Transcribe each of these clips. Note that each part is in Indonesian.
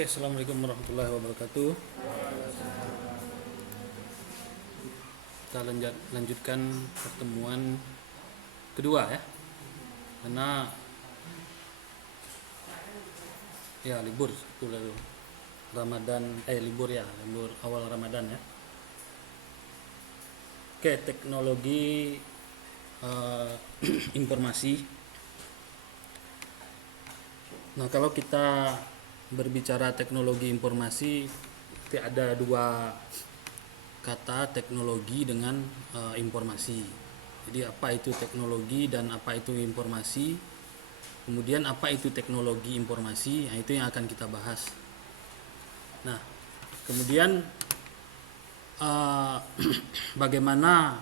Oke, assalamualaikum warahmatullahi wabarakatuh. Kita lanjutkan pertemuan kedua ya, karena ya libur itu lalu Ramadan, libur awal Ramadan ya. Oke, teknologi informasi. Nah, kalau kita berbicara teknologi informasi, ada dua kata, teknologi dengan informasi. Jadi apa itu teknologi dan apa itu informasi, kemudian apa itu teknologi informasi, nah itu yang akan kita bahas. Nah, kemudian bagaimana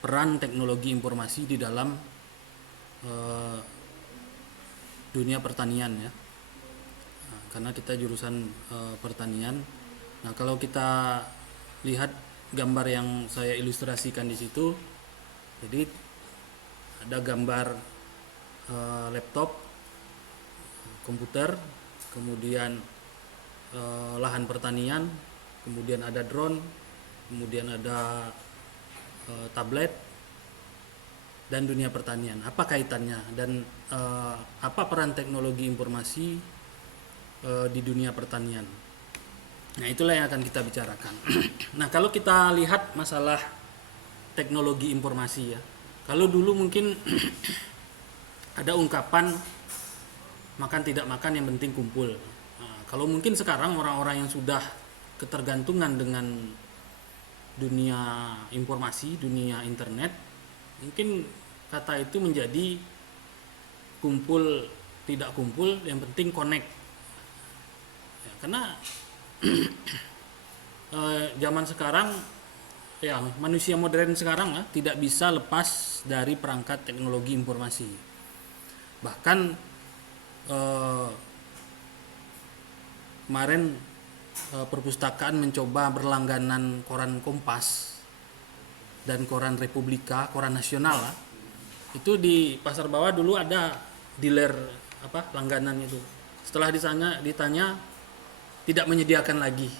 peran teknologi informasi di dalam dunia pertanian ya. Nah, karena kita jurusan pertanian. Nah, kalau kita lihat gambar yang saya ilustrasikan di situ, jadi ada gambar laptop, komputer, kemudian lahan pertanian, kemudian ada drone, kemudian ada tablet, dan dunia pertanian. Apa kaitannya dan apa peran teknologi informasi di dunia pertanian? Nah, itulah yang akan kita bicarakan. Nah, kalau kita lihat masalah teknologi informasi ya, kalau dulu mungkin ada ungkapan makan tidak makan yang penting kumpul. Nah, kalau mungkin sekarang orang-orang yang sudah ketergantungan dengan dunia informasi, dunia internet, mungkin kata itu menjadi kumpul tidak kumpul yang penting connect ya, karena zaman sekarang ya, manusia modern sekarang ya, tidak bisa lepas dari perangkat teknologi informasi. Bahkan kemarin perpustakaan mencoba berlangganan koran Kompas dan koran Republika, koran nasional lah. Itu di pasar bawah dulu ada dealer langganan itu. Setelah ditanya tidak menyediakan lagi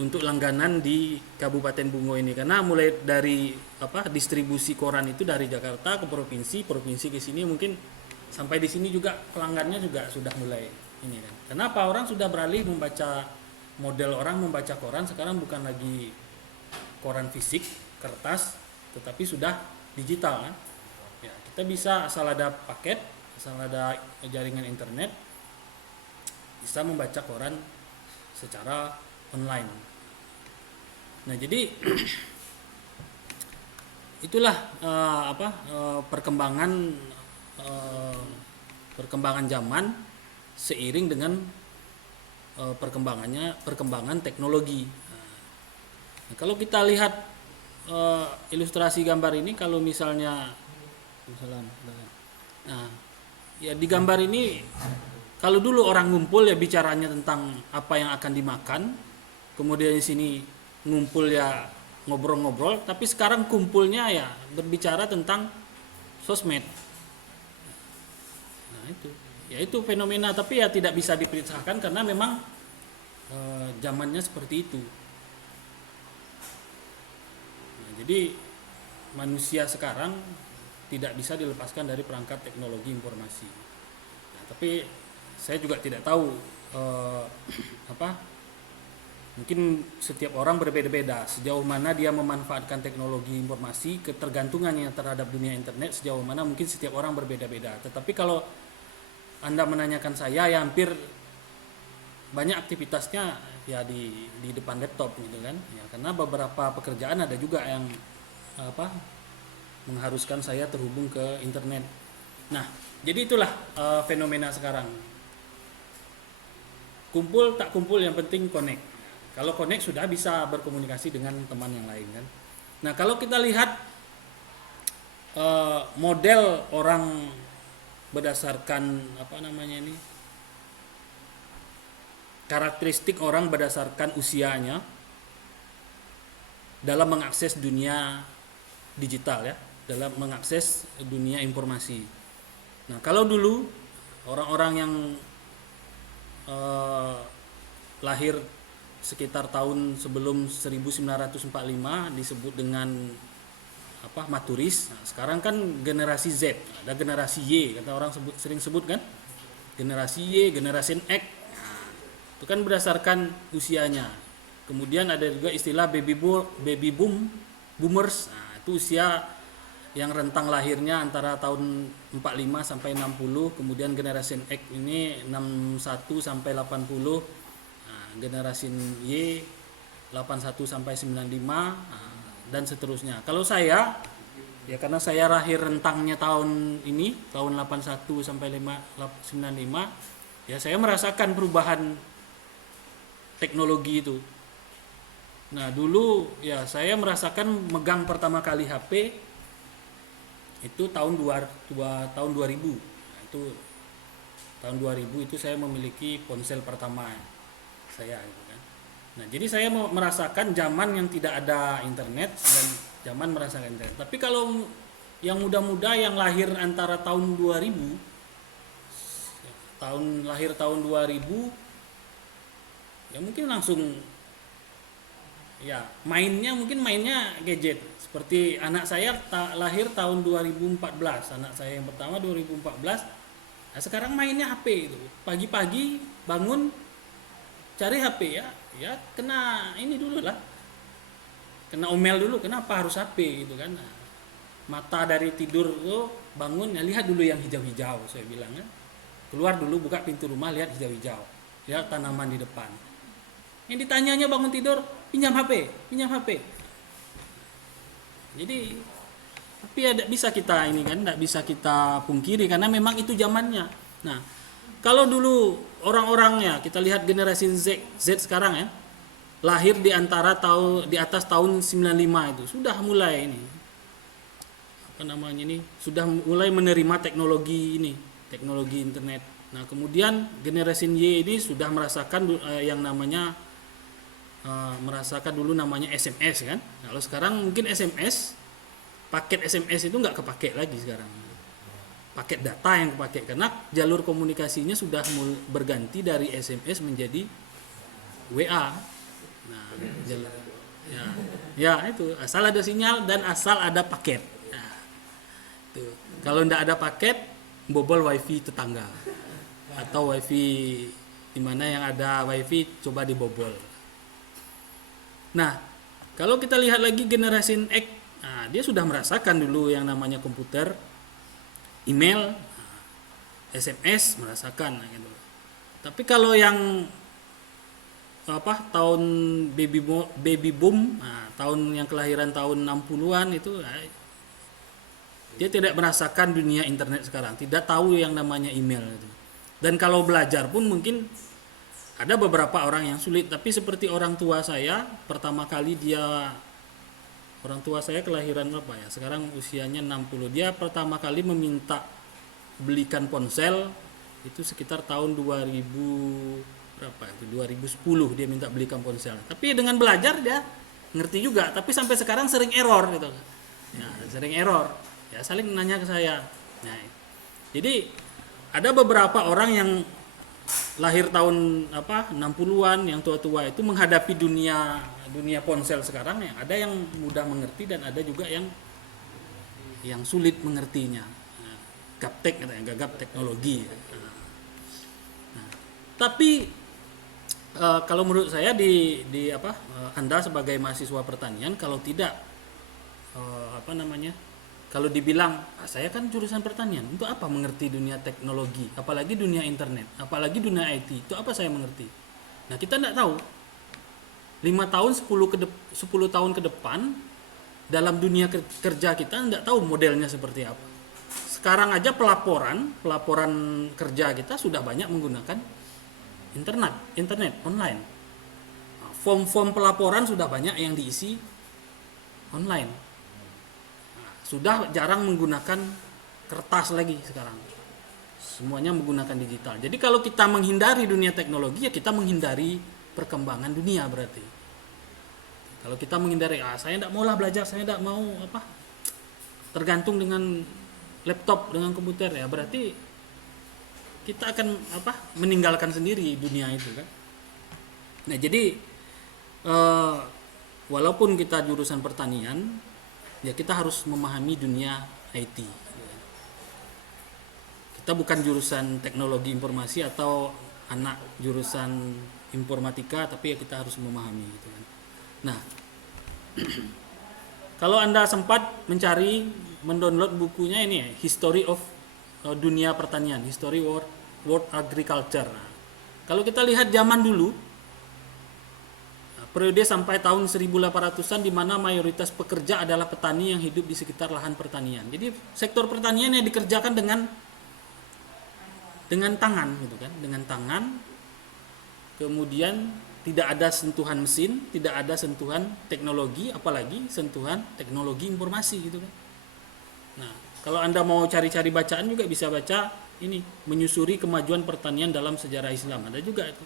untuk langganan di Kabupaten Bungo ini, karena mulai dari distribusi koran itu dari Jakarta ke provinsi ke sini, mungkin sampai di sini juga pelanggannya juga sudah mulai ini kan. Kenapa? Orang sudah beralih membaca, model orang membaca koran sekarang bukan lagi koran fisik kertas, tetapi sudah digital kan. Ya, kita bisa asal ada paket, asal ada jaringan internet, bisa membaca koran secara online. Nah, jadi itulah perkembangan zaman seiring dengan perkembangan teknologi. Nah, kalau kita lihat ilustrasi gambar ini, kalau misalnya nah ya, di gambar ini kalau dulu orang ngumpul ya bicaranya tentang apa yang akan dimakan, kemudian di sini ngumpul ya ngobrol-ngobrol, tapi sekarang kumpulnya ya berbicara tentang sosmed. Nah, itu fenomena, tapi ya tidak bisa dipisahkan karena memang zamannya seperti itu. Nah, jadi manusia sekarang tidak bisa dilepaskan dari perangkat teknologi informasi. Nah, tapi saya juga tidak tahu mungkin setiap orang berbeda-beda sejauh mana dia memanfaatkan teknologi informasi, ketergantungannya terhadap dunia internet sejauh mana, mungkin setiap orang berbeda-beda. Tetapi kalau Anda menanyakan saya, ya hampir banyak aktivitasnya ya di depan laptop gitu kan ya, karena beberapa pekerjaan ada juga yang mengharuskan saya terhubung ke internet. Nah, jadi itulah fenomena sekarang. Kumpul tak kumpul yang penting connect. Kalau connect sudah bisa berkomunikasi dengan teman yang lain kan. Nah, kalau kita lihat model orang berdasarkan karakteristik orang berdasarkan usianya dalam mengakses dunia digital ya, dalam mengakses dunia informasi. Nah, kalau dulu orang-orang yang lahir sekitar tahun sebelum 1945 disebut dengan apa, Maturis. Nah, sekarang kan generasi Z, ada generasi Y, kata orang sering sebut kan, generasi Y, generasi X. Nah, itu kan berdasarkan usianya. Kemudian ada juga istilah baby boomers. Nah, itu usia yang rentang lahirnya antara tahun 45 sampai 60. Kemudian generasi X ini 61 sampai 80. Nah, generasi Y 81 sampai 95. Nah, dan seterusnya. Kalau saya, ya karena saya lahir rentangnya tahun ini, tahun 81 sampai 95, ya saya merasakan perubahan teknologi itu. Nah, dulu ya saya merasakan megang pertama kali HP itu tahun 2000. Nah, itu tahun 2000 itu saya memiliki ponsel pertama saya gitu kan. Nah, jadi saya merasakan zaman yang tidak ada internet dan zaman merasakan internet. Tapi kalau yang muda-muda yang lahir antara tahun 2000, lahir tahun 2000, ya mungkin langsung ya mainnya gadget. Seperti anak saya lahir tahun 2014, anak saya yang pertama 2014. Nah, sekarang mainnya HP itu. Pagi-pagi bangun cari HP ya kena ini dulu lah, kena omel dulu, kenapa harus HP gitu kan. Nah, mata dari tidur tuh bangun ya lihat dulu yang hijau-hijau, saya bilang kan, keluar dulu buka pintu rumah lihat hijau-hijau, lihat tanaman di depan. Yang ditanyanya bangun tidur, pinjam HP. Jadi tapi tidak bisa kita ini kan, tidak bisa kita pungkiri karena memang itu zamannya. Nah, kalau dulu orang-orangnya kita lihat generasi Z sekarang ya, lahir di atas tahun 95 itu sudah mulai ini. Apa namanya ini? Sudah mulai menerima teknologi internet. Nah, kemudian generasi Y ini sudah merasakan yang namanya merasakan dulu namanya SMS kan. Kalau sekarang mungkin paket SMS itu nggak kepake lagi sekarang. Paket data yang kepake karena jalur komunikasinya sudah berganti dari SMS menjadi WA. Nah, ya itu asal ada sinyal dan asal ada paket. Nah, itu. Kalau tidak ada paket, bobol wifi tetangga atau wifi di mana yang ada wifi coba dibobol. Nah, kalau kita lihat lagi generasi X, nah, dia sudah merasakan dulu yang namanya komputer, email, SMS merasakan gitu. Tapi kalau yang tahun baby boom, nah, tahun yang kelahiran tahun 60-an itu dia tidak merasakan dunia internet sekarang, tidak tahu yang namanya email gitu. Dan kalau belajar pun mungkin ada beberapa orang yang sulit, tapi seperti orang tua saya, pertama kali orang tua saya kelahiran berapa ya? Sekarang usianya 60. Dia pertama kali meminta belikan ponsel itu sekitar tahun 2000 berapa itu? 2010 dia minta belikan ponsel. Tapi dengan belajar dia ngerti juga, tapi sampai sekarang sering error gitu. Ya, sering error. Ya saling nanya ke saya. Nah, jadi ada beberapa orang yang lahir tahun 60-an yang tua-tua itu menghadapi dunia ponsel sekarang, yang ada yang mudah mengerti dan ada juga yang sulit mengertinya. Gaptek katanya, gagap teknologi. Nah, tapi kalau menurut saya Anda sebagai mahasiswa pertanian, kalau tidak kalau dibilang saya kan jurusan pertanian, untuk apa mengerti dunia teknologi, apalagi dunia internet, apalagi dunia IT, itu apa saya mengerti. Nah, kita tidak tahu 5 tahun 10 tahun ke depan dalam dunia kerja kita tidak tahu modelnya seperti apa. Sekarang aja pelaporan kerja kita sudah banyak menggunakan internet online. Form pelaporan sudah banyak yang diisi online. Sudah jarang menggunakan kertas lagi sekarang. Semuanya menggunakan digital. Jadi kalau kita menghindari dunia teknologi, ya kita menghindari perkembangan dunia berarti. Kalau kita menghindari, saya tidak maulah belajar, saya tidak mau tergantung dengan laptop, dengan komputer, ya berarti kita akan meninggalkan sendiri dunia itu kan. Nah, jadi eh, walaupun kita jurusan pertanian, ya kita harus memahami dunia IT. Kita bukan jurusan teknologi informasi atau anak jurusan informatika, tapi ya kita harus memahami gitu kan. Nah, kalau Anda sempat mencari, mendownload bukunya ini ya, History of Dunia Pertanian, History World Agriculture. Nah, kalau kita lihat zaman dulu, periode sampai tahun 1800-an di mana mayoritas pekerja adalah petani yang hidup di sekitar lahan pertanian. Jadi sektor pertanian yang dikerjakan dengan tangan gitu kan, dengan tangan. Kemudian tidak ada sentuhan mesin, tidak ada sentuhan teknologi, apalagi sentuhan teknologi informasi gitu kan. Nah, kalau Anda mau cari-cari bacaan juga bisa baca ini, menyusuri kemajuan pertanian dalam sejarah Islam. Ada juga itu.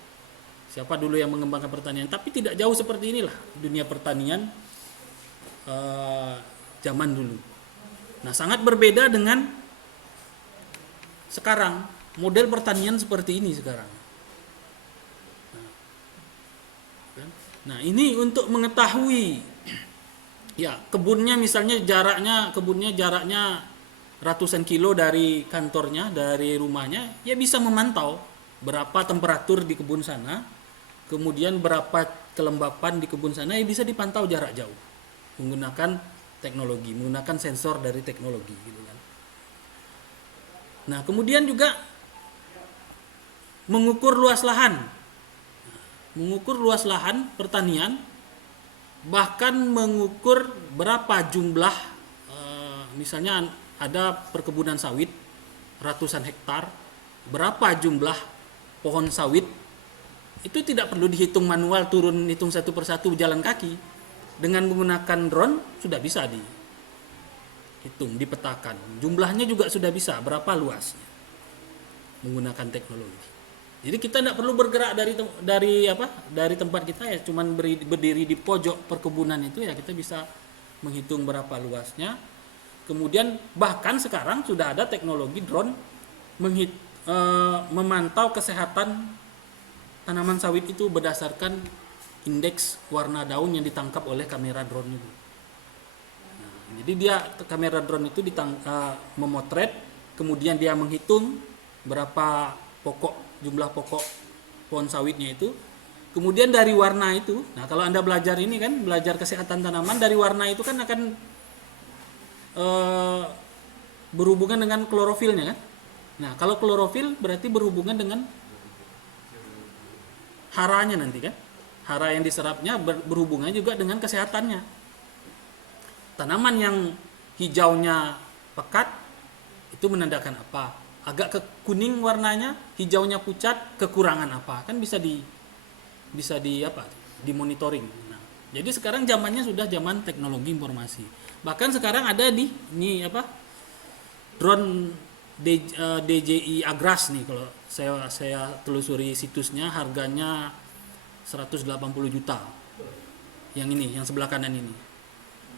Siapa dulu yang mengembangkan pertanian, tapi tidak jauh seperti inilah dunia pertanian zaman dulu. Nah, sangat berbeda dengan sekarang. Model pertanian seperti ini sekarang. Nah, ini untuk mengetahui ya, kebunnya misalnya kebunnya jaraknya ratusan kilo dari kantornya, dari rumahnya, ya bisa memantau berapa temperatur di kebun sana, kemudian berapa kelembapan di kebun sana, ya bisa dipantau jarak jauh menggunakan teknologi, menggunakan sensor dari teknologi gitu kan. Nah, kemudian juga mengukur luas lahan pertanian, bahkan mengukur berapa jumlah misalnya ada perkebunan sawit ratusan hektar, berapa jumlah pohon sawit, itu tidak perlu dihitung manual, turun hitung satu persatu jalan kaki. Dengan menggunakan drone sudah bisa dihitung, dipetakan, jumlahnya juga sudah bisa, berapa luasnya menggunakan teknologi. Jadi kita tidak perlu bergerak dari tempat kita, ya cuman berdiri di pojok perkebunan itu, ya kita bisa menghitung berapa luasnya. Kemudian bahkan sekarang sudah ada teknologi drone memantau kesehatan tanaman sawit itu berdasarkan indeks warna daun yang ditangkap oleh kamera drone itu. Nah, jadi kamera drone itu memotret, kemudian dia menghitung berapa jumlah pokok pohon sawitnya itu. Kemudian dari warna itu, nah kalau Anda belajar ini kan, belajar kesehatan tanaman, dari warna itu kan akan berhubungan dengan klorofilnya kan. Nah, kalau klorofil berarti berhubungan dengan haranya nanti kan. Hara yang diserapnya berhubungan juga dengan kesehatannya. Tanaman yang hijaunya pekat itu menandakan apa? Agak ke kuning warnanya, hijaunya pucat, kekurangan apa? Kan bisa dimonitoring. Nah, jadi sekarang zamannya sudah zaman teknologi informasi. Bahkan sekarang ada drone DJI Agras nih, kalau saya telusuri situsnya, harganya 180 juta. Yang ini, yang sebelah kanan ini.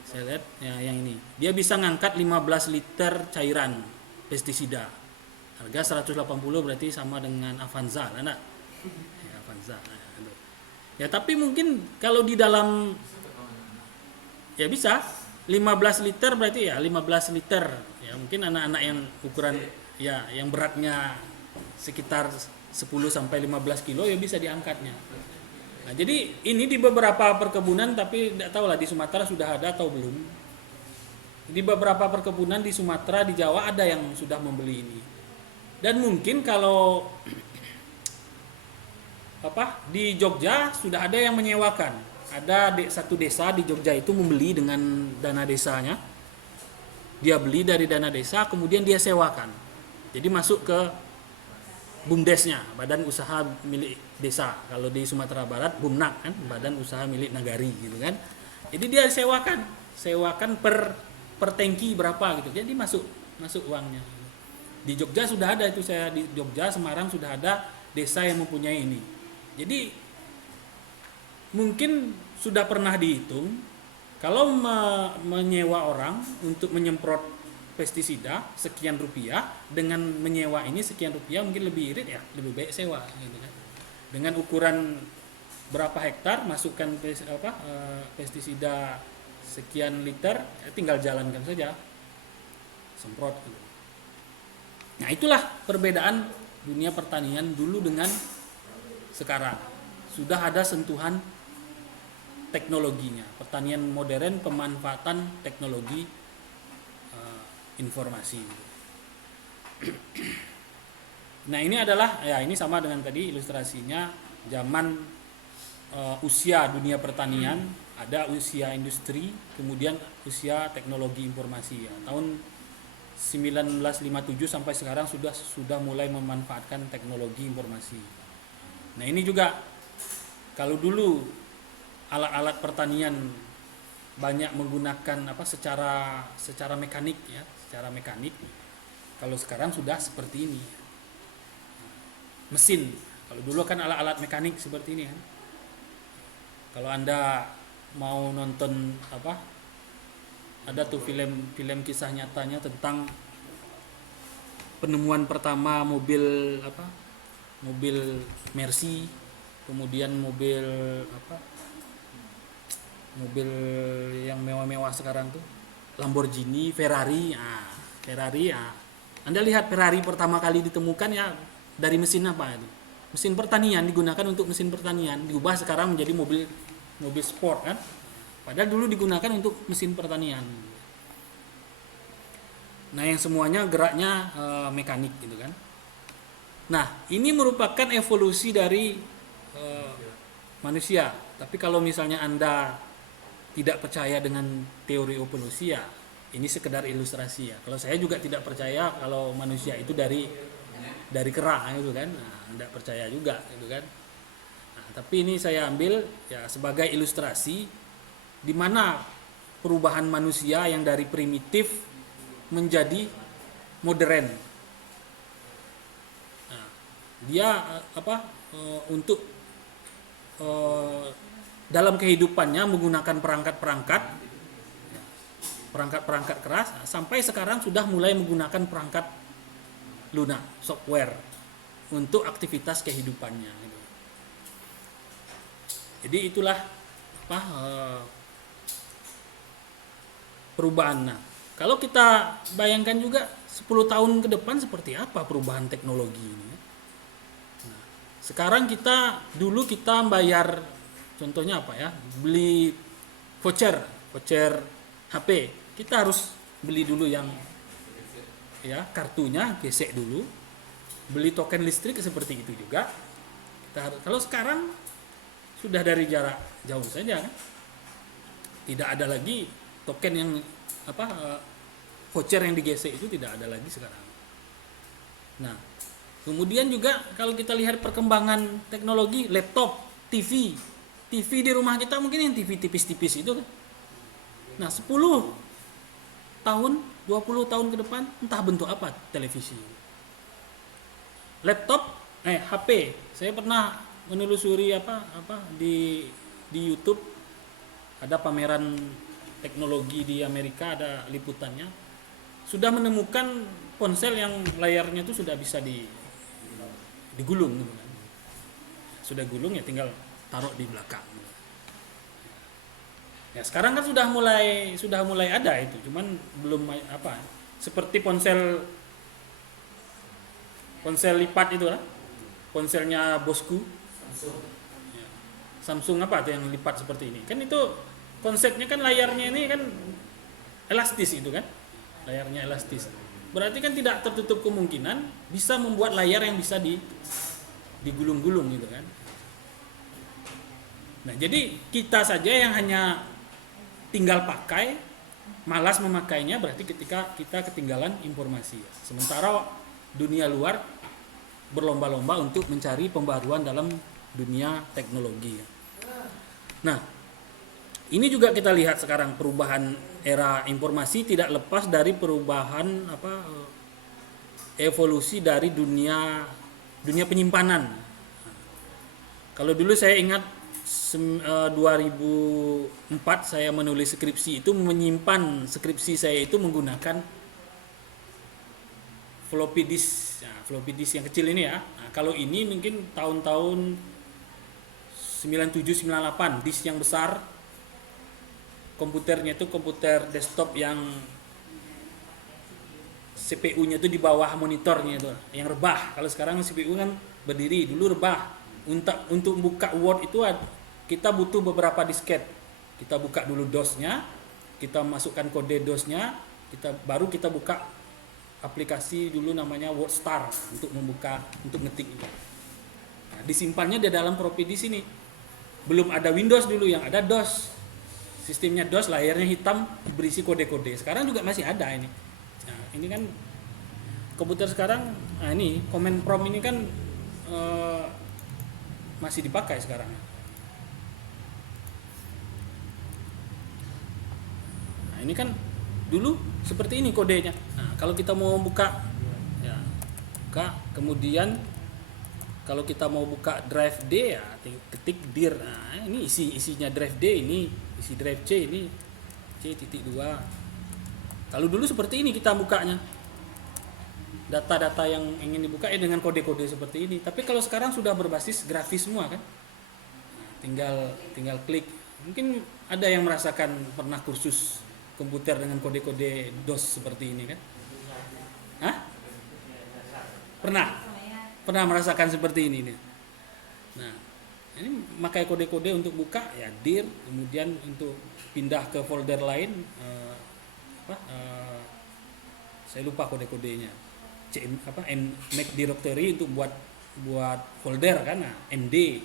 Saya lihat ya, yang ini. Dia bisa ngangkat 15 liter cairan pestisida. Harga 180 berarti sama dengan Avanza, enggak? Ya, Avanza. Ya, tapi mungkin kalau di dalam ya bisa 15 liter berarti ya 15 liter. Ya, mungkin anak-anak yang ukuran ya yang beratnya sekitar 10 sampai 15 kilo ya bisa diangkatnya. Nah, jadi ini di beberapa perkebunan, tapi tidak tahu lah di Sumatera sudah ada atau belum. Di beberapa perkebunan di Sumatera, di Jawa ada yang sudah membeli ini. Dan mungkin kalau di Jogja sudah ada yang menyewakan. Ada satu desa di Jogja itu membeli dengan dana desanya. Dia beli dari dana desa, kemudian dia sewakan. Jadi masuk ke BUMDesnya, Badan Usaha Milik Desa. Kalau di Sumatera Barat BUMNAK kan, Badan Usaha Milik Nagari gitu kan. Jadi dia sewakan per tangki berapa gitu. Jadi masuk uangnya. Di Jogja sudah ada itu, saya di Jogja, Semarang sudah ada desa yang mempunyai ini. Jadi mungkin sudah pernah dihitung kalau menyewa orang untuk menyemprot pestisida sekian rupiah, dengan menyewa ini sekian rupiah, mungkin lebih irit ya, lebih baik sewa gitu kan. Dengan ukuran berapa hektar, masukkan pestisida sekian liter, tinggal jalankan saja, semprot gitu. Nah, itulah perbedaan dunia pertanian dulu dengan sekarang. Sudah ada sentuhan teknologinya. Pertanian modern, pemanfaatan teknologi informasi. Nah, ini adalah, ya ini sama dengan tadi ilustrasinya, zaman usia dunia pertanian, ada usia industri, kemudian usia teknologi informasi ya. Tahun 1957 sampai sekarang sudah mulai memanfaatkan teknologi informasi. Nah, ini juga kalau dulu alat-alat pertanian banyak menggunakan secara mekanik ya, secara mekanik. Kalau sekarang sudah seperti ini. Mesin. Kalau dulu kan alat-alat mekanik seperti ini kan. Kalau Anda mau nonton ada tuh film kisah nyatanya tentang penemuan pertama mobil Mercy, kemudian mobil yang mewah-mewah sekarang tuh Lamborghini, Ferrari. Anda lihat Ferrari pertama kali ditemukan ya dari mesin apa itu? Mesin pertanian, digunakan untuk mesin pertanian, diubah sekarang menjadi mobil sport kan. Padahal dulu digunakan untuk mesin pertanian. Nah, yang semuanya geraknya mekanik gitu kan. Nah, ini merupakan evolusi dari manusia. Tapi kalau misalnya Anda tidak percaya dengan teori evolusi ya, ini sekedar ilustrasi ya. Kalau saya juga tidak percaya kalau manusia itu dari kera gitu kan. Nah, tidak percaya juga gitu kan. Nah, tapi ini saya ambil ya sebagai ilustrasi di mana perubahan manusia yang dari primitif menjadi modern. Nah, dia untuk dalam kehidupannya menggunakan perangkat-perangkat keras, sampai sekarang sudah mulai menggunakan perangkat lunak, software untuk aktivitas kehidupannya. Jadi itulah perubahan. Nah, kalau kita bayangkan juga 10 tahun ke depan seperti apa perubahan teknologi ini. Nah, sekarang dulu kita bayar, contohnya apa ya, beli voucher HP, kita harus beli dulu yang ya kartunya gesek dulu, beli token listrik seperti itu juga. Kalau sekarang sudah dari jarak jauh saja kan, tidak ada lagi token yang voucher yang digesek itu tidak ada lagi sekarang. Nah, kemudian juga kalau kita lihat perkembangan teknologi, laptop, TV di rumah kita mungkin yang TV tipis-tipis itu kan. Nah, 10 tahun, 20 tahun ke depan entah bentuk apa televisi. Laptop, HP. Saya pernah menelusuri di YouTube, ada pameran teknologi di Amerika, ada liputannya, sudah menemukan ponsel yang layarnya itu sudah bisa digulung gitu kan. Sudah gulung ya tinggal taruh di belakang. Ya sekarang kan sudah mulai ada itu, cuman belum seperti ponsel lipat itu lah. Ponselnya bosku. Samsung apa tuh yang lipat seperti ini? Kan itu konsepnya kan layarnya ini kan elastis itu kan. Layarnya elastis. Berarti kan tidak tertutup kemungkinan bisa membuat layar yang bisa digulung-gulung gitu kan. Nah, jadi kita saja yang hanya tinggal pakai, malas memakainya, berarti ketika kita ketinggalan informasi. Sementara dunia luar berlomba-lomba untuk mencari pembaruan dalam dunia teknologi. Nah, ini juga kita lihat sekarang perubahan era informasi tidak lepas dari perubahan evolusi dari dunia penyimpanan. Kalau dulu saya ingat 2004 saya menulis skripsi itu, menyimpan skripsi saya itu menggunakan floppy disk. Nah, floppy disk yang kecil ini ya. Nah, kalau ini mungkin tahun-tahun 97 98 disk yang besar. Komputernya itu komputer desktop yang CPU-nya itu di bawah monitornya itu, yang rebah. Kalau sekarang CPU kan berdiri, dulu rebah. Untuk buka Word itu kita butuh beberapa disket. Kita buka dulu DOS-nya, kita masukkan kode DOS-nya, baru kita buka aplikasi dulu namanya WordStar untuk ngetik itu. Nah, disimpannya di dalam floppy disk ini. Belum ada Windows dulu, yang ada DOS. Sistemnya DOS, layarnya hitam, berisi kode-kode. Sekarang juga masih ada ini. Nah, ini kan komputer sekarang, nah ini command prompt ini kan masih dipakai sekarang. Nah, ini kan dulu seperti ini kodenya. Nah, kalau kita mau buka, ya, buka, kemudian kalau kita mau buka drive D ya ketik dir. Nah, ini isinya drive D, ini isi drive C, ini C.2. Kalau dulu seperti ini kita bukanya. Data-data yang ingin dibuka dengan kode-kode seperti ini. Tapi kalau sekarang sudah berbasis grafis semua kan. Tinggal klik. Mungkin ada yang merasakan pernah kursus komputer dengan kode-kode DOS seperti ini kan? Hah? Pernah merasakan seperti ini nih. Nah, ini pakai kode-kode untuk buka ya dir, kemudian untuk pindah ke folder lain saya lupa kode-kodenya. Make directory untuk buat folder kan. Nah, MD,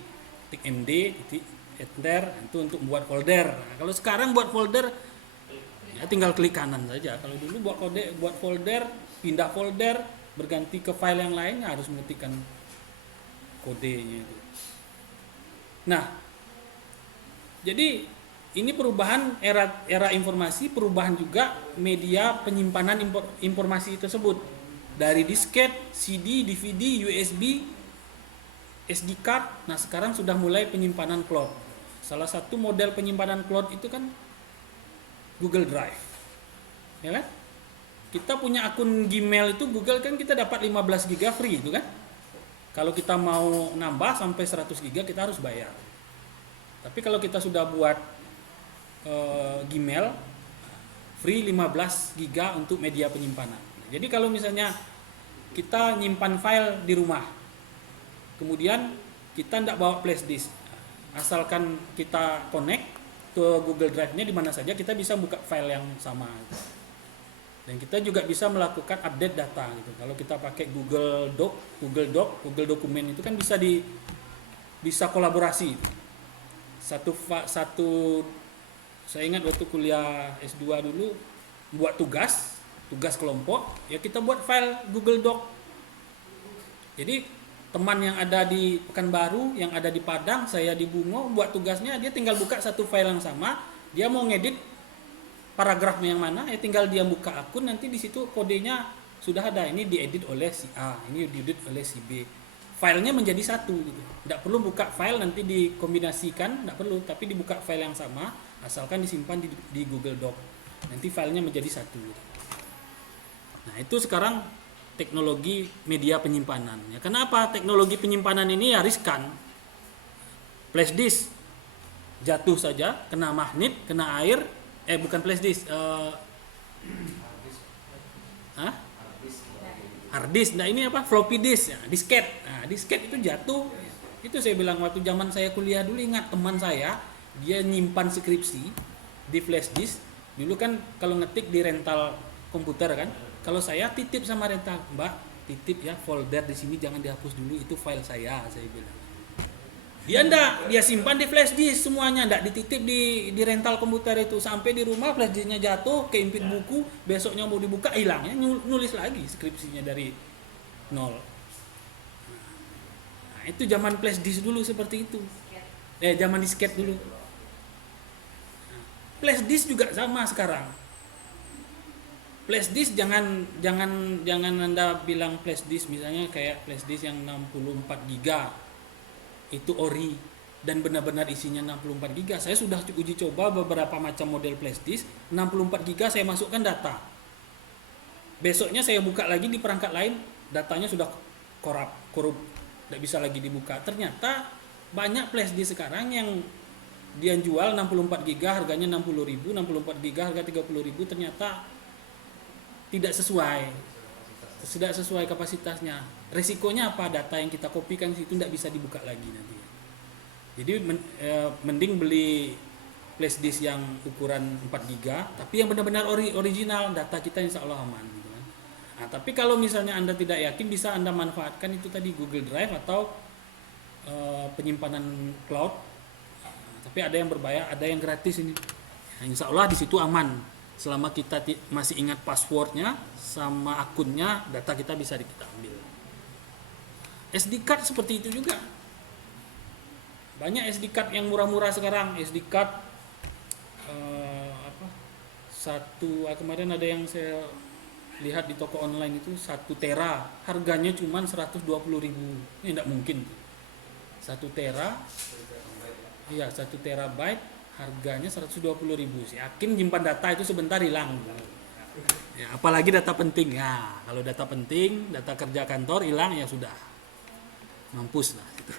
titik MD, titik enter itu untuk buat folder. Nah, kalau sekarang buat folder ya tinggal klik kanan saja. Kalau dulu buat folder, pindah folder, berganti ke file yang lain harus mengetikkan kodenya itu. Nah, jadi ini perubahan era informasi, perubahan juga media penyimpanan informasi tersebut. Dari disket, CD, DVD, USB, SD card. Nah, sekarang sudah mulai penyimpanan cloud. Salah satu model penyimpanan cloud itu kan Google Drive. Ya kan? Kita punya akun Gmail itu Google kan kita dapat 15 GB free itu kan. Kalau kita mau nambah sampai 100 GB kita harus bayar. Tapi kalau kita sudah buat Gmail free 15 GB untuk media penyimpanan. Jadi kalau misalnya kita nyimpan file di rumah, kemudian kita tidak bawa flash disk, asalkan kita connect ke Google Drive-nya di mana saja, kita bisa buka file yang sama. Dan kita juga bisa melakukan update data gitu. Kalau kita pakai Google Dokumen itu kan bisa kolaborasi. Satu saya ingat waktu kuliah S2 dulu buat tugas kelompok, ya kita buat file Google Doc. Jadi teman yang ada di Pekanbaru, yang ada di Padang, saya di Bungo, buat tugasnya dia tinggal buka satu file yang sama, dia mau ngedit paragrafnya yang mana, ya tinggal dia buka akun, nanti di situ kodenya sudah ada, ini diedit oleh si A, ini diedit oleh si B. Filenya menjadi satu gitu. Tidak perlu buka file nanti dikombinasikan, tidak perlu, tapi dibuka file yang sama, asalkan disimpan di Google Doc. Nanti filenya menjadi satu gitu. Nah, itu sekarang teknologi media penyimpanan. Ya, kenapa teknologi penyimpanan ini ya riskan? Flash disk jatuh saja, kena magnet, kena air, bukan flash disk, hard disk. Nah, ini apa? Floppy disk, ya, disket. Nah, disket itu jatuh. Itu saya bilang waktu zaman saya kuliah dulu, ingat teman saya, dia nyimpan skripsi di flash disk. Dulu kan kalau ngetik di rental komputer kan, kalau saya titip sama rental, Mbak, titip ya folder di sini jangan dihapus dulu, itu file saya bilang. Dia simpan di flash disk semuanya, enggak dititip di rental komputer itu. Sampai di rumah flash disknya jatuh, keimpit buku, besoknya mau dibuka hilangnya, nulis lagi skripsinya dari nol. Nah, itu zaman flash disk dulu seperti itu. Zaman disket dulu. Flash disk juga sama sekarang. Flash disk jangan Anda bilang flash disk misalnya kayak flash disk yang 64 GB. Itu ori dan benar-benar isinya 64 GB. Saya sudah uji coba beberapa macam model flash disk, 64 GB saya masukkan data. Besoknya saya buka lagi di perangkat lain, datanya sudah korup, tidak bisa lagi dibuka. Ternyata banyak flash disk sekarang yang dia jual 64 giga harganya 60.000, 64 giga harga 30.000, ternyata tidak sesuai kapasitasnya. Resikonya apa? Data yang kita kopikan situ tidak bisa dibuka lagi nanti. Jadi mending beli flash disk yang ukuran 4 giga tapi yang benar-benar original, data kita insya Allah aman gitu kan. Nah, tapi kalau misalnya Anda tidak yakin, bisa Anda manfaatkan itu tadi Google Drive atau penyimpanan cloud. Tapi ada yang berbayar, ada yang gratis ini. Nah, insya Allah di situ aman. Selama kita masih ingat passwordnya sama akunnya, data kita bisa kita ambil. SD card seperti itu juga. Banyak SD card yang murah-murah sekarang. SD card kemarin ada yang saya lihat di toko online itu 1 tera, harganya cuma 120.000. Ini tidak mungkin. 1 tera, iya 1 terabyte, harganya 120.000. Saya yakin nyimpan data itu sebentar hilang. Ya, apalagi data penting. Ya, kalau data penting, data kerja kantor hilang ya sudah. Mampus lah gitu.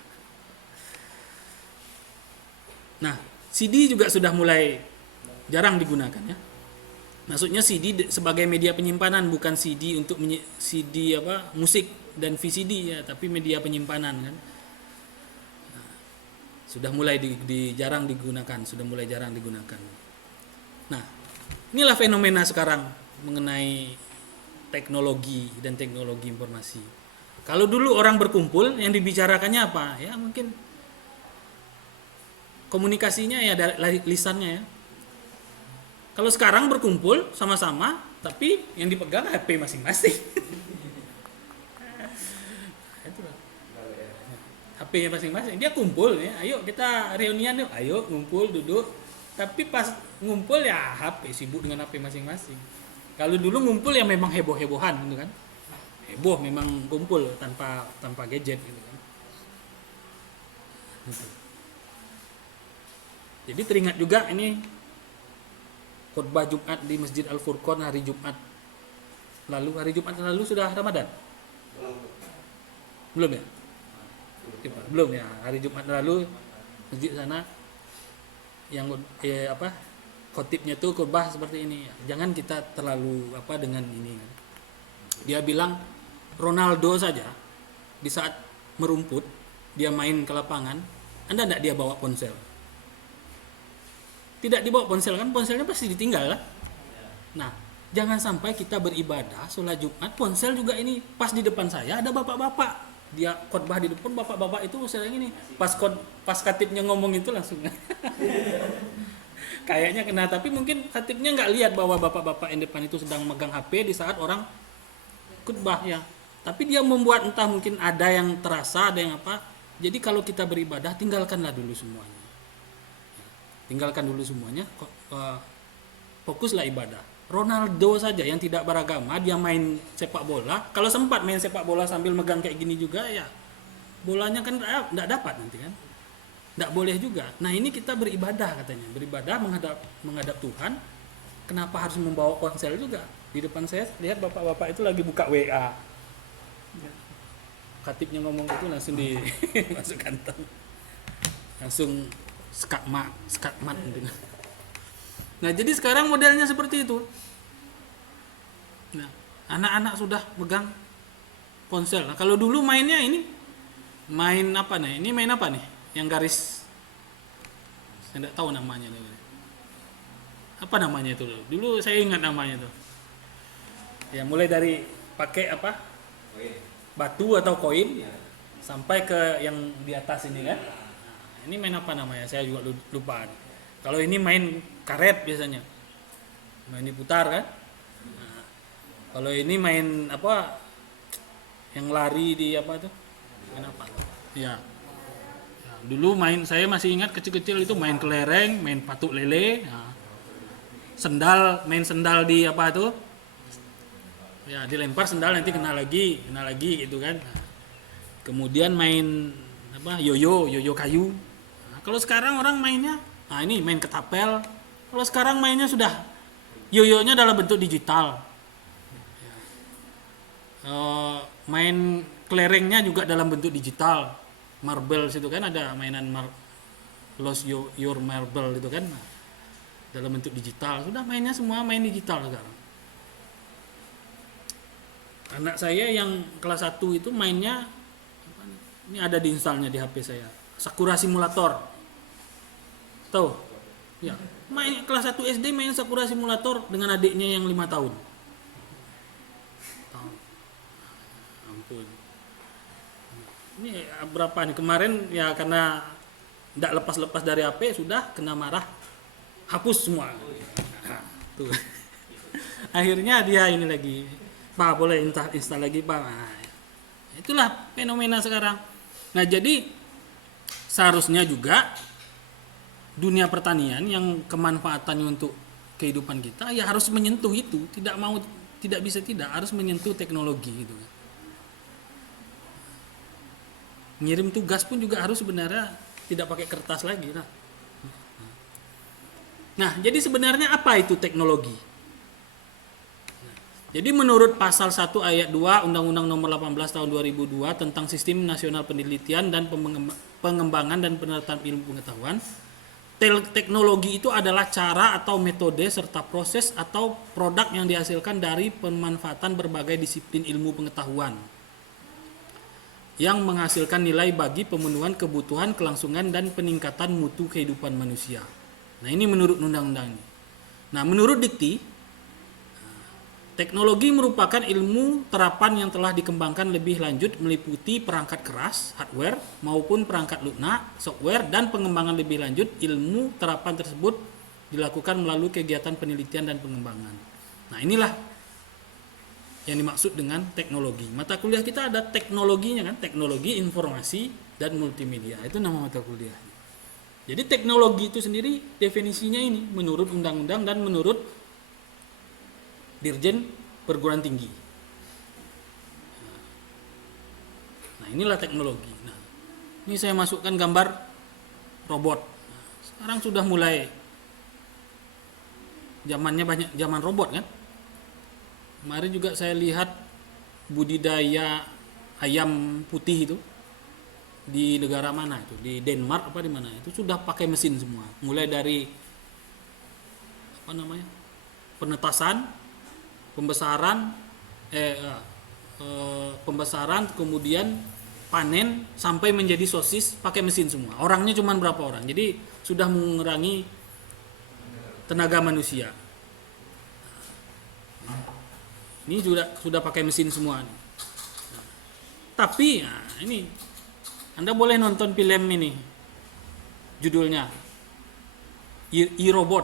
Nah, CD juga sudah mulai jarang digunakan ya. Maksudnya CD sebagai media penyimpanan, bukan CD untuk CD musik dan VCD ya, tapi media penyimpanan kan. Nah, sudah mulai jarang digunakan, Nah, inilah fenomena sekarang mengenai teknologi dan teknologi informasi. Kalau dulu orang berkumpul yang dibicarakannya apa? Ya mungkin komunikasinya ya dari lisannya ya. Kalau sekarang berkumpul sama-sama, tapi yang dipegang HP masing-masing. HP-nya masing-masing. Dia kumpul ya, ayo kita reunian yuk, ayo ngumpul duduk. Tapi pas ngumpul ya HP, sibuk dengan HP masing-masing. Kalau dulu ngumpul ya memang heboh-hebohan gitu kan. Heboh memang kumpul tanpa gadget gitu kan. Jadi teringat juga ini khutbah Jumat di Masjid Al-Furqan hari Jumat lalu. Hari Jumat lalu sudah Ramadan? Belum ya? Belum ya. Hari Jumat lalu masjid sana yang khotibnya tuh khutbah seperti ini. Jangan kita terlalu dengan ini. Dia bilang Ronaldo saja di saat merumput, dia main ke lapangan, Anda enggak dia bawa ponsel? Tidak dibawa ponsel kan, ponselnya pasti ditinggal kan. Nah, jangan sampai kita beribadah sholat Jumat, ponsel juga ini pas di depan saya ada bapak-bapak, dia khotbah di depan, bapak-bapak itu sering ini pas khatibnya ngomong itu langsung kayaknya kena. Tapi mungkin khatibnya nggak lihat bahwa bapak-bapak yang depan itu sedang megang HP di saat orang khutbah ya. Tapi dia membuat entah mungkin ada yang terasa, ada yang apa. Jadi kalau kita beribadah tinggalkanlah dulu semuanya. Fokuslah ibadah. Ronaldo saja yang tidak beragama, dia main sepak bola. Kalau sempat main sepak bola sambil megang kayak gini juga ya, bolanya kan tidak dapat nanti kan, tidak boleh juga. Nah ini kita beribadah katanya, beribadah menghadap Tuhan. Kenapa harus membawa ponsel juga? Di depan saya lihat bapak-bapak itu lagi buka WA. Khatibnya ngomong itu langsung masuk kantong, langsung skakmat gitu. Nah jadi sekarang modelnya seperti itu. Nah, anak-anak sudah megang ponsel. Nah, kalau dulu mainnya ini main apa nih? Ini main apa nih? Yang garis, saya tidak tahu namanya. Apa namanya itu? Dulu saya ingat namanya itu. Ya mulai dari pakai apa? Batu atau koin sampai ke yang di atas ini kan. Ini main apa namanya? Saya juga lupa. Kalau ini main karet biasanya. Main diputar kan? Nah, kalau ini main apa? Yang lari di apa tuh? Main apa? Ya. Nah, dulu saya masih ingat kecil-kecil itu main kelereng, main patuk lele. Nah, main sendal di apa tuh? Ya, dilempar sendal nanti kena lagi gitu kan. Nah, kemudian main apa? Yoyo kayu. Kalau sekarang orang mainnya, nah ini main ketapel. Kalau sekarang mainnya sudah yoyonya dalam bentuk digital. Main kelerengnya juga dalam bentuk digital. marble situ kan ada mainan Lost Your Marble itu kan. Nah, dalam bentuk digital, sudah mainnya semua main digital sekarang. Anak saya yang kelas 1 itu mainnya, ini ada diinstalnya di HP saya, Sakura Simulator. Tahu? Ya, main kelas 1 SD main Sakura Simulator dengan adiknya yang 5 tahun. Ampun. Ini berapa nih kemarin ya, karena tidak lepas-lepas dari HP sudah kena marah, hapus semua. Tuh. Akhirnya dia ini lagi, Pak boleh install lagi Pak. Nah, itulah fenomena sekarang. Nah jadi seharusnya juga dunia pertanian yang kemanfaatannya untuk kehidupan kita ya harus menyentuh itu, tidak bisa tidak harus menyentuh teknologi gitu. Ngirim tugas pun juga harus sebenarnya tidak pakai kertas lagi lah. Nah, jadi sebenarnya apa itu teknologi? Jadi menurut pasal 1 ayat 2 Undang-Undang Nomor 18 Tahun 2002 tentang Sistem Nasional Penelitian dan Pengembangan dan Penerapan Ilmu Pengetahuan, teknologi itu adalah cara atau metode serta proses atau produk yang dihasilkan dari pemanfaatan berbagai disiplin ilmu pengetahuan yang menghasilkan nilai bagi pemenuhan kebutuhan, kelangsungan, dan peningkatan mutu kehidupan manusia. Nah ini menurut undang-undang ini. Nah menurut Dikti, teknologi merupakan ilmu terapan yang telah dikembangkan lebih lanjut meliputi perangkat keras, hardware, maupun perangkat lunak, software, dan pengembangan lebih lanjut ilmu terapan tersebut dilakukan melalui kegiatan penelitian dan pengembangan. Nah inilah yang dimaksud dengan teknologi. Mata kuliah kita ada teknologinya kan, teknologi informasi dan multimedia. Itu nama mata kuliah. Jadi teknologi itu sendiri definisinya ini menurut undang-undang dan menurut Dirjen Perguruan Tinggi. Nah, inilah teknologi. Nah, ini saya masukkan gambar robot. Nah, sekarang sudah mulai zamannya banyak zaman robot kan. Kemarin juga saya lihat budidaya ayam putih itu di negara mana itu, di Denmark apa di mana itu sudah pakai mesin semua. Mulai dari penetasan, pembesaran, kemudian panen sampai menjadi sosis pakai mesin semua. Orangnya cuma berapa orang. Jadi sudah mengurangi tenaga manusia. Ini sudah pakai mesin semua. Tapi ini Anda boleh nonton film ini. Judulnya iRobot.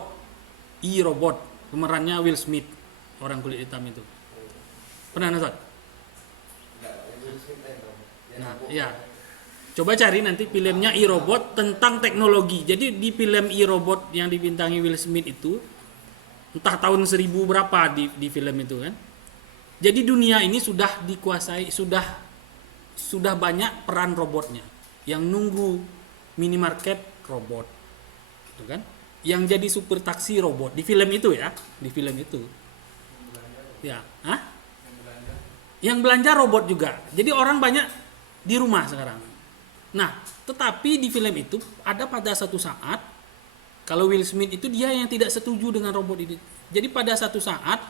Pemerannya Will Smith, orang kulit hitam itu. Pernah nonton? Nah, ya. Coba cari nanti filmnya iRobot tentang teknologi. Jadi di film iRobot yang dibintangi Will Smith itu entah tahun 1000 berapa di film itu kan. Jadi dunia ini sudah dikuasai, sudah banyak peran robotnya. Yang nunggu minimarket robot, gitu kan? Yang jadi supir taksi robot di film itu ya, di film itu. Ya, Yang belanja robot juga. Jadi orang banyak di rumah sekarang. Nah, tetapi di film itu ada pada satu saat kalau Will Smith itu dia yang tidak setuju dengan robot ini. Jadi pada satu saat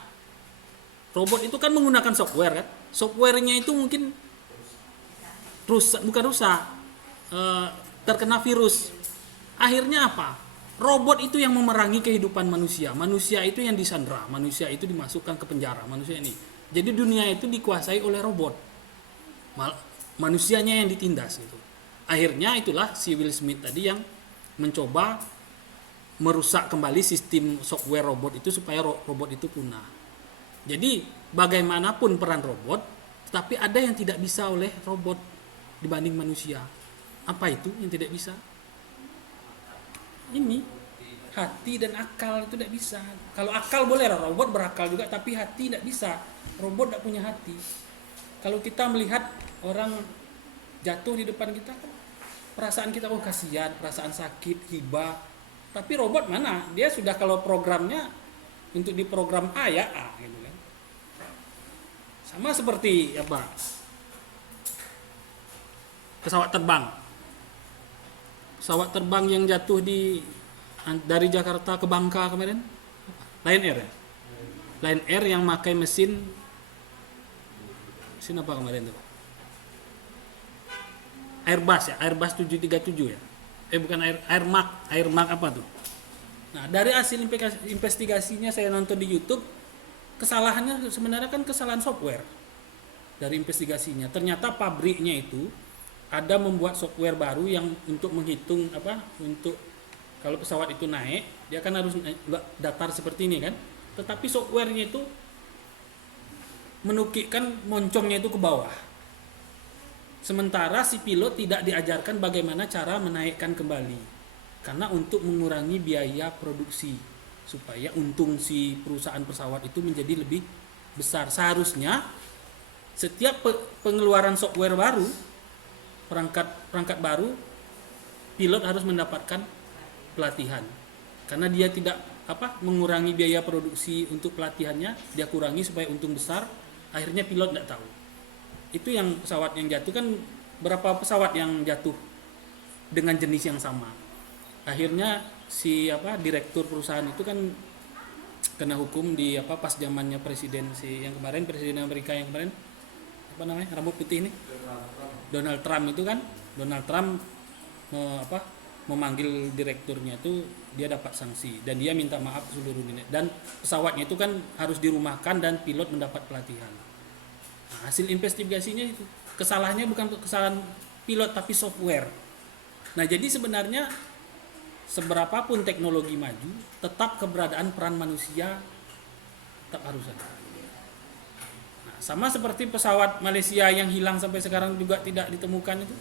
robot itu kan menggunakan software kan. Softwarenya itu mungkin terkena virus. Akhirnya apa? Robot itu yang memerangi kehidupan manusia. Manusia itu yang disandra. Manusia itu dimasukkan ke penjara. Manusia ini. Jadi dunia itu dikuasai oleh robot. Manusianya yang ditindas gitu. Akhirnya itulah si Will Smith tadi yang mencoba merusak kembali sistem software robot itu supaya robot itu punah. Jadi bagaimanapun peran robot, tetapi ada yang tidak bisa oleh robot dibanding manusia. Apa itu yang tidak bisa? Ini hati dan akal itu tidak bisa. Kalau akal boleh lah, robot berakal juga, tapi hati tidak bisa. Robot tidak punya hati. Kalau kita melihat orang jatuh di depan kita kan, perasaan kita kasihan, perasaan sakit, hibah. Tapi robot mana? Dia sudah kalau programnya untuk diprogram A ya A gitu kan. Sama seperti pesawat terbang. pesawat terbang yang jatuh dari Jakarta ke Bangka kemarin? Lion Air ya? Lion Air yang pakai mesin apa kemarin tuh? Airbus ya, Airbus 737 ya. Bukan Air Max apa tuh? Nah, dari hasil investigasinya saya nonton di YouTube, kesalahannya sebenarnya kan kesalahan software. Dari investigasinya, ternyata pabriknya itu ada membuat software baru yang untuk menghitung untuk kalau pesawat itu naik, dia kan harus datar seperti ini kan. Tetapi softwarenya itu menukikkan moncongnya itu ke bawah. Sementara si pilot tidak diajarkan bagaimana cara menaikkan kembali. Karena untuk mengurangi biaya produksi supaya untung si perusahaan pesawat itu menjadi lebih besar. Seharusnya setiap pengeluaran software baru, perangkat baru, pilot harus mendapatkan pelatihan. Karena dia tidak mengurangi biaya produksi untuk pelatihannya, dia kurangi supaya untung besar. Akhirnya pilot tidak tahu. Itu yang pesawat yang jatuh kan, berapa pesawat yang jatuh dengan jenis yang sama. Akhirnya si direktur perusahaan itu kan kena hukum di pas zamannya presiden presiden Amerika yang kemarin rambut putih ini, Donald Trump itu kan, Donald Trump memanggil direkturnya itu, dia dapat sanksi dan dia minta maaf seluruhnya, dan pesawatnya itu kan harus dirumahkan dan pilot mendapat pelatihan. Nah, hasil investigasinya itu kesalahannya bukan kesalahan pilot tapi software. Nah, jadi sebenarnya seberapapun teknologi maju, tetap keberadaan peran manusia tetap harus ada. Nah, sama seperti pesawat Malaysia yang hilang sampai sekarang juga tidak ditemukan itu.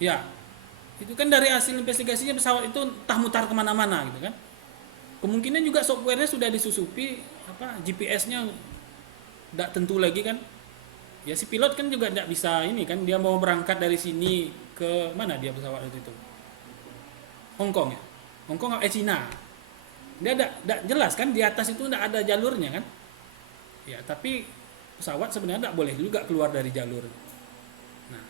Ya, itu kan dari hasil investigasinya pesawat itu entah mutar kemana-mana gitu kan. Kemungkinan juga softwarenya sudah disusupi, GPS-nya tidak tentu lagi kan. Ya si pilot kan juga tidak bisa ini kan, dia mau berangkat dari sini ke mana dia pesawat itu? Hongkong ya? Hongkong Cina. Dia tidak jelas kan, di atas itu tidak ada jalurnya kan. Ya, tapi pesawat sebenarnya tidak boleh juga keluar dari jalur. Nah,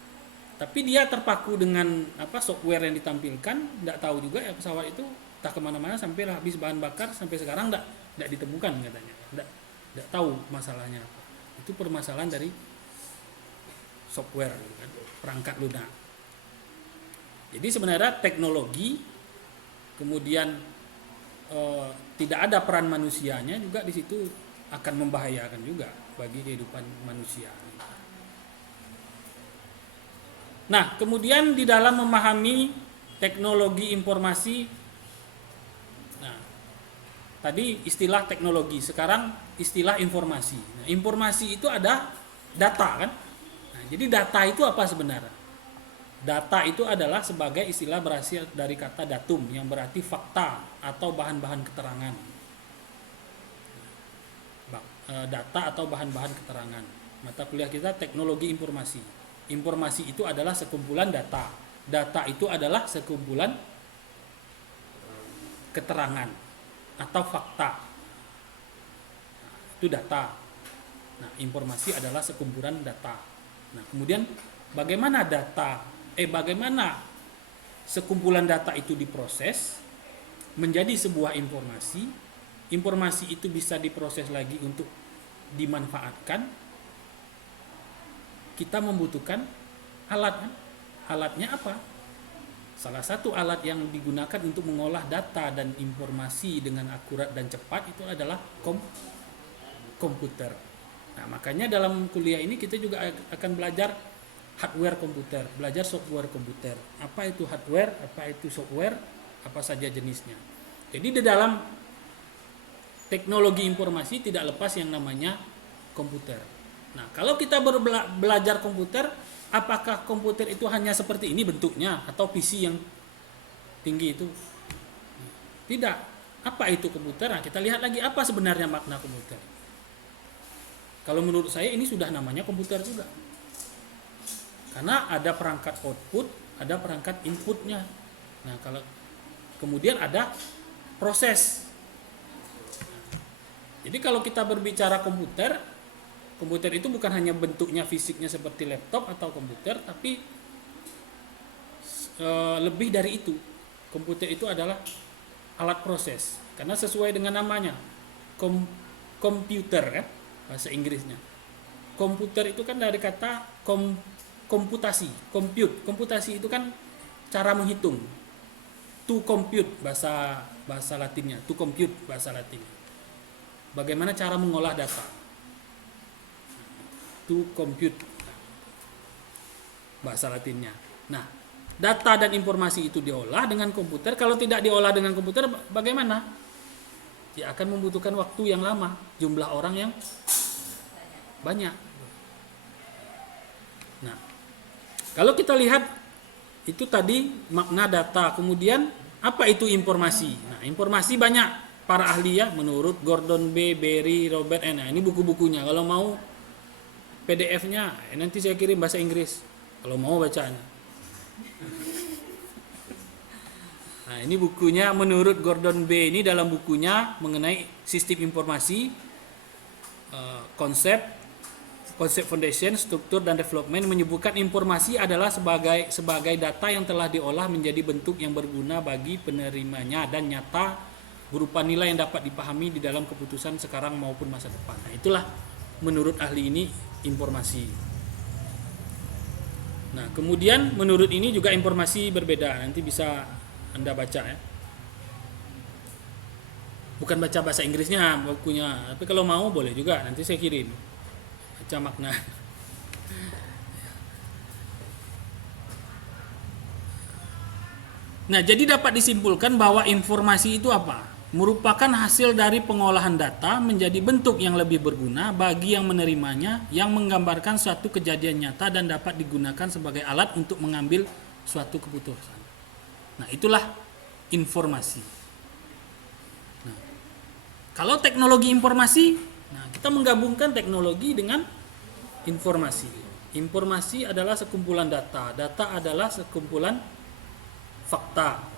tapi dia terpaku dengan software yang ditampilkan, tidak tahu juga ya pesawat itu entah kemana-mana sampai habis bahan bakar, sampai sekarang tidak ditemukan katanya, tidak tahu masalahnya apa. Itu permasalahan dari software kan, perangkat lunak. Jadi sebenarnya teknologi kemudian tidak ada peran manusianya juga di situ akan membahayakan juga bagi kehidupan manusia. Nah, kemudian di dalam memahami teknologi informasi, nah, tadi istilah teknologi, sekarang istilah informasi. Nah, informasi itu ada data kan? Nah, jadi data itu apa sebenarnya? Data itu adalah sebagai istilah berasal dari kata datum yang berarti fakta atau bahan-bahan keterangan. Data atau bahan-bahan keterangan. Mata kuliah kita teknologi informasi. Informasi itu adalah sekumpulan data. Data itu adalah sekumpulan keterangan atau fakta. Itu data. Nah, informasi adalah sekumpulan data. Nah, kemudian bagaimana sekumpulan data itu diproses menjadi sebuah informasi. Informasi itu bisa diproses lagi untuk dimanfaatkan. Kita membutuhkan alat kan? Alatnya apa? Salah satu alat yang digunakan untuk mengolah data dan informasi dengan akurat dan cepat itu adalah komputer. Nah, makanya dalam kuliah ini kita juga akan belajar hardware komputer, belajar software komputer. Apa itu hardware, apa itu software, apa saja jenisnya. Jadi di dalam teknologi informasi tidak lepas yang namanya komputer. Nah, kalau kita belajar komputer, apakah komputer itu hanya seperti ini bentuknya atau PC yang tinggi itu? Tidak. Apa itu komputer? Nah, kita lihat lagi apa sebenarnya makna komputer. Kalau menurut saya ini sudah namanya komputer juga. Karena ada perangkat output, ada perangkat inputnya. Nah, kalau kemudian ada proses. Jadi kalau kita berbicara komputer itu bukan hanya bentuknya fisiknya seperti laptop atau komputer, tapi lebih dari itu. Komputer itu adalah alat proses, karena sesuai dengan namanya, komputer kan bahasa Inggrisnya. Komputer itu kan dari kata komputasi, komputasi itu kan cara menghitung. To compute bahasa Latinnya, to compute bahasa Latinnya. Bagaimana cara mengolah data? To compute bahasa Latinnya. Nah, data dan informasi itu diolah dengan komputer. Kalau tidak diolah dengan komputer, bagaimana? Dia akan membutuhkan waktu yang lama, jumlah orang yang banyak. Nah, kalau kita lihat itu tadi makna data, kemudian apa itu informasi? Nah, informasi banyak para ahli ya, menurut Gordon B, Berry, Robert N. Nah, ini buku-bukunya. Kalau mau PDF-nya nanti saya kirim bahasa Inggris. Kalau mau bacanya. Nah, ini bukunya menurut Gordon B. Ini dalam bukunya mengenai sistem informasi, konsep foundation, struktur dan development, menyebutkan informasi adalah sebagai data yang telah diolah menjadi bentuk yang berguna bagi penerimanya dan nyata berupa nilai yang dapat dipahami di dalam keputusan sekarang maupun masa depan. Nah, itulah menurut ahli ini informasi. Nah, kemudian menurut ini juga informasi berbeda. Nanti bisa Anda baca ya. Bukan baca bahasa Inggrisnya bukunya, tapi kalau mau boleh juga, nanti saya kirim. Baca makna. Nah, jadi dapat disimpulkan bahwa informasi itu apa? Merupakan hasil dari pengolahan data menjadi bentuk yang lebih berguna bagi yang menerimanya, yang menggambarkan suatu kejadian nyata dan dapat digunakan sebagai alat untuk mengambil suatu keputusan. Nah, itulah informasi. Nah, kalau teknologi informasi, nah kita menggabungkan teknologi dengan informasi. Informasi adalah sekumpulan data, data adalah sekumpulan fakta.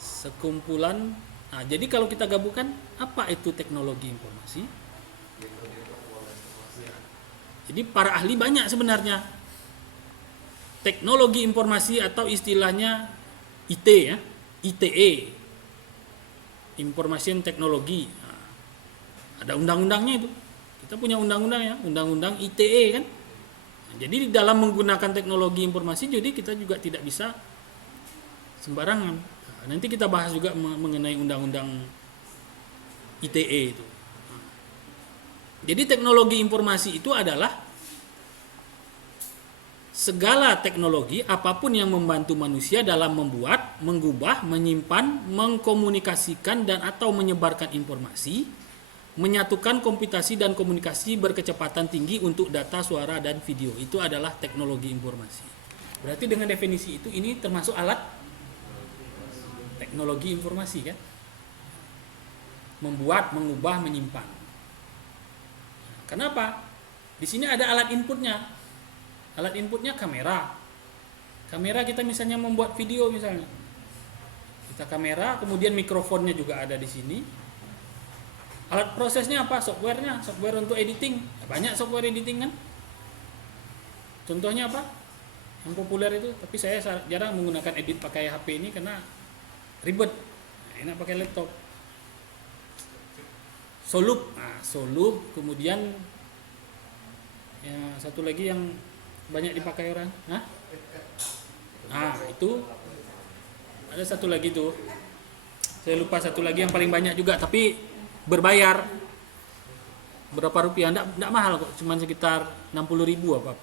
Sekumpulan. Nah, jadi kalau kita gabungkan, apa itu teknologi informasi? Jadi para ahli banyak sebenarnya. Teknologi informasi atau istilahnya IT ya, ITE, Information Technology. Nah, ada undang-undangnya itu. Kita punya undang-undang ya, undang-undang ITE kan. Nah, jadi dalam menggunakan teknologi informasi, jadi kita juga tidak bisa sembarangan. Nanti kita bahas juga mengenai undang-undang ITE itu. Jadi teknologi informasi itu adalah segala teknologi apapun yang membantu manusia dalam membuat, mengubah, menyimpan, mengkomunikasikan dan atau menyebarkan informasi, menyatukan komputasi dan komunikasi berkecepatan tinggi untuk data, suara dan video. Itu adalah teknologi informasi. Berarti dengan definisi itu ini termasuk alat teknologi informasi kan, membuat, mengubah, menyimpan. Kenapa? Di sini ada alat inputnya. Alat inputnya kamera. Kamera kita misalnya membuat video misalnya. Kita kamera, kemudian mikrofonnya juga ada di sini. Alat prosesnya apa? Softwarenya, software untuk editing. Banyak software editing kan. Contohnya apa? Yang populer itu, tapi saya jarang menggunakan edit pakai HP ini karena ribet, enak pakai laptop. Solup, Solup, kemudian ya, satu lagi yang banyak dipakai orang, itu ada satu lagi tuh, saya lupa satu lagi yang paling banyak juga, tapi berbayar berapa rupiah, enggak mahal kok, cuma sekitar 60.000 apa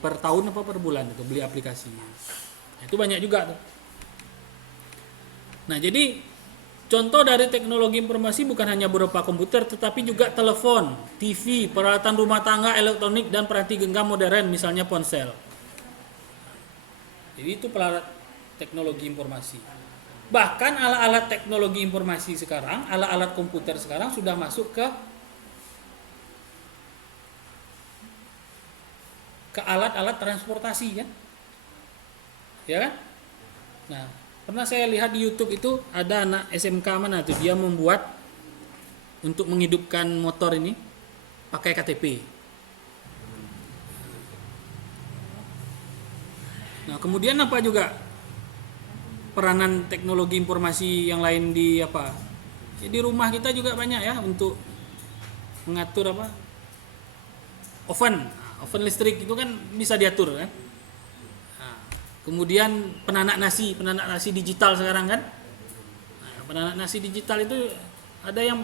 per tahun apa per bulan itu beli aplikasi. Itu banyak juga tuh. Nah, jadi contoh dari teknologi informasi bukan hanya berupa komputer, tetapi juga telepon, TV, peralatan rumah tangga, elektronik, dan perangkat genggam modern, misalnya ponsel. Jadi itu peralatan teknologi informasi. Bahkan alat-alat teknologi informasi sekarang, alat-alat komputer sekarang sudah masuk ke alat-alat transportasi kan? Ya kan? Nah, pernah saya lihat di YouTube itu ada anak SMK mana tuh, dia membuat untuk menghidupkan motor ini pakai KTP. Nah, kemudian apa juga peranan teknologi informasi yang lain di apa? Ya, di rumah kita juga banyak ya untuk mengatur apa? Oven. Nah, oven listrik itu kan bisa diatur kan? Nah, kemudian penanak nasi digital sekarang kan? Nah, penanak nasi digital itu ada yang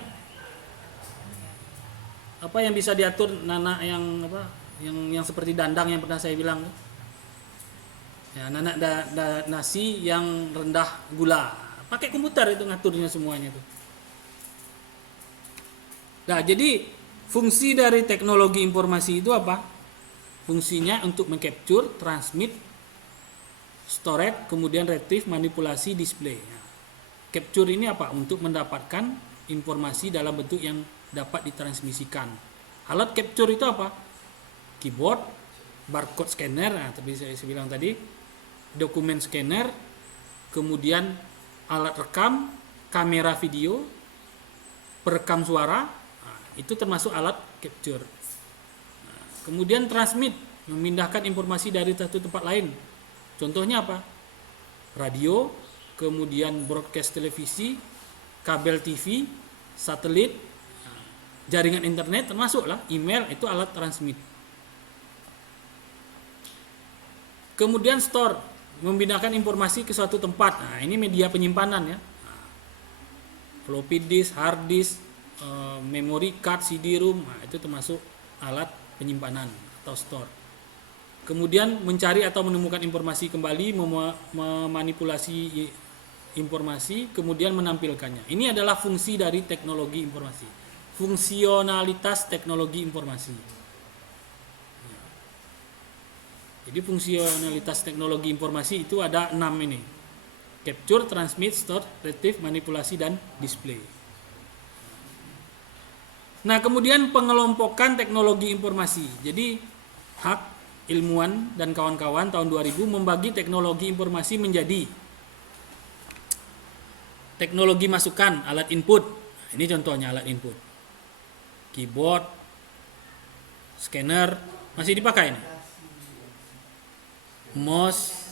apa yang bisa diatur nanak yang apa? Yang seperti dandang yang pernah saya bilang. Ya, nanak nasi yang rendah gula. Pakai komputer itu ngaturnya semuanya tuh. Nah, jadi fungsi dari teknologi informasi itu apa? Fungsinya untuk mengcapture, transmit, storage, kemudian retrieve, manipulasi, display. Nah, capture ini apa? Untuk mendapatkan informasi dalam bentuk yang dapat ditransmisikan. Alat capture itu apa? Keyboard, barcode scanner, nah, tapi saya bilang tadi, dokumen scanner, kemudian alat rekam, kamera video, perekam suara, nah, itu termasuk alat capture. Nah, kemudian transmit, memindahkan informasi dari satu tempat lain. Contohnya apa? Radio, kemudian broadcast televisi, kabel TV, satelit, jaringan internet, termasuklah email, itu alat transmit. Kemudian store, memindahkan informasi ke suatu tempat. Nah, ini media penyimpanan ya. Nah, floppy disk, hard disk, memory card, CD-ROM, nah, itu termasuk alat penyimpanan atau store. Kemudian mencari atau menemukan informasi kembali, memanipulasi informasi, kemudian menampilkannya. Ini adalah fungsi dari teknologi informasi. Fungsionalitas teknologi informasi. Jadi fungsionalitas teknologi informasi itu ada 6 ini. Capture, transmit, store, retrieve, manipulasi, dan display. Nah, kemudian pengelompokan teknologi informasi. Jadi Hak, ilmuwan, dan kawan-kawan tahun 2000 membagi teknologi informasi menjadi teknologi masukan, alat input. Ini contohnya alat input. Keyboard, scanner, masih dipakai ini. Mouse.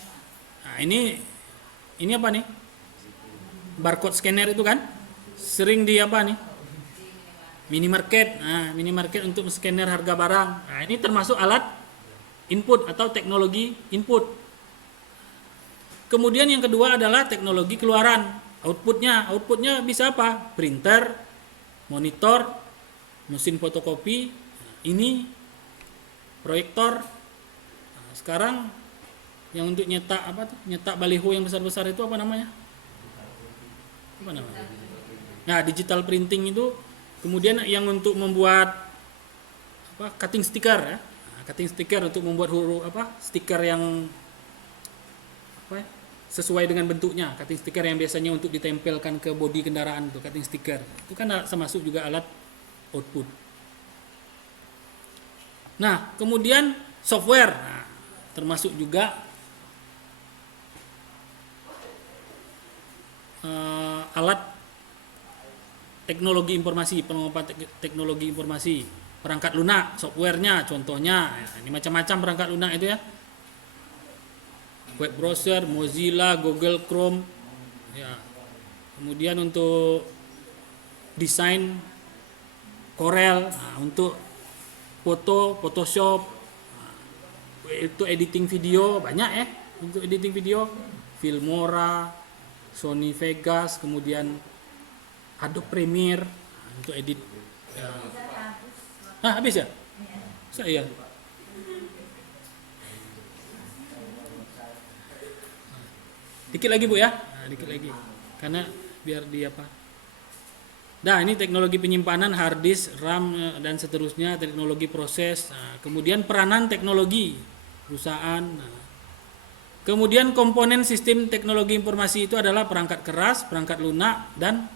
Nah, ini apa nih? Barcode scanner itu kan sering di apa nih? Minimarket. Nah, minimarket untuk scanner harga barang. Nah, ini termasuk alat input atau teknologi input. Kemudian yang kedua adalah teknologi keluaran. Outputnya bisa apa? Printer, monitor, mesin fotokopi, ini proyektor. Nah, sekarang yang untuk nyetak apa tuh? Nyetak baliho yang besar-besar itu apa namanya? Apa namanya? Nah, digital printing itu. Kemudian yang untuk membuat apa? Cutting sticker ya. Nah, cutting sticker untuk membuat huruf apa? Stiker yang apa? Sesuai dengan bentuknya. Cutting sticker yang biasanya untuk ditempelkan ke bodi kendaraan itu, cutting sticker. Itu kan termasuk juga alat output. Nah, kemudian software. Nah, termasuk juga alat teknologi informasi, pengembangan teknologi informasi, perangkat lunak, softwarenya, contohnya, ini macam-macam perangkat lunak itu ya, web browser, Mozilla, Google Chrome, ya. Kemudian untuk desain Corel, nah, untuk foto, Photoshop, nah, itu editing video banyak ya, untuk editing video, Filmora, Sony Vegas, kemudian Adobe Premiere untuk edit. Ya. Habis ya? Saya. Dikit lagi Bu ya? Nah, dikit lagi. Karena biar di apa? Nah, ini teknologi penyimpanan, hard disk, RAM, dan seterusnya, teknologi proses. Nah, kemudian peranan teknologi perusahaan. Nah, kemudian komponen sistem teknologi informasi itu adalah perangkat keras, perangkat lunak, dan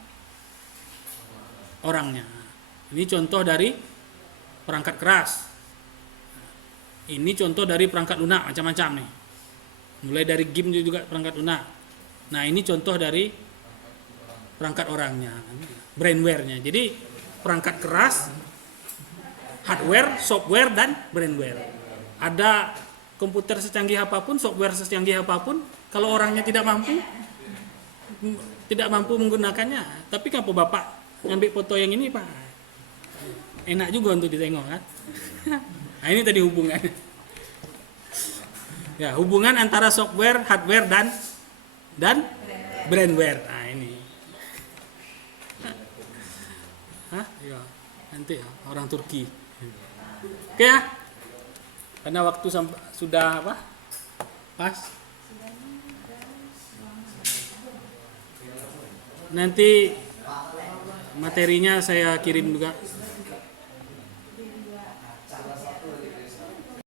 orangnya. Ini contoh dari perangkat keras. Ini contoh dari perangkat lunak, macam-macam nih. Mulai dari game juga perangkat lunak. Nah, ini contoh dari perangkat orangnya, brainware-nya. Jadi perangkat keras, hardware, software, dan brainware. Ada komputer secanggih apapun, software secanggih apapun, kalau orangnya tidak mampu menggunakannya. Tapi kenapa Bapak ngambil foto yang ini, Pak? Enak juga untuk ditengok kan? Nah, ini tadi hubungan. Ya, hubungan antara software, hardware dan brandware. Nah, ini. Hah? Ya, nanti ya, orang Turki. Oke ya. Karena waktu sudah apa? Pas. Nanti materinya saya kirim juga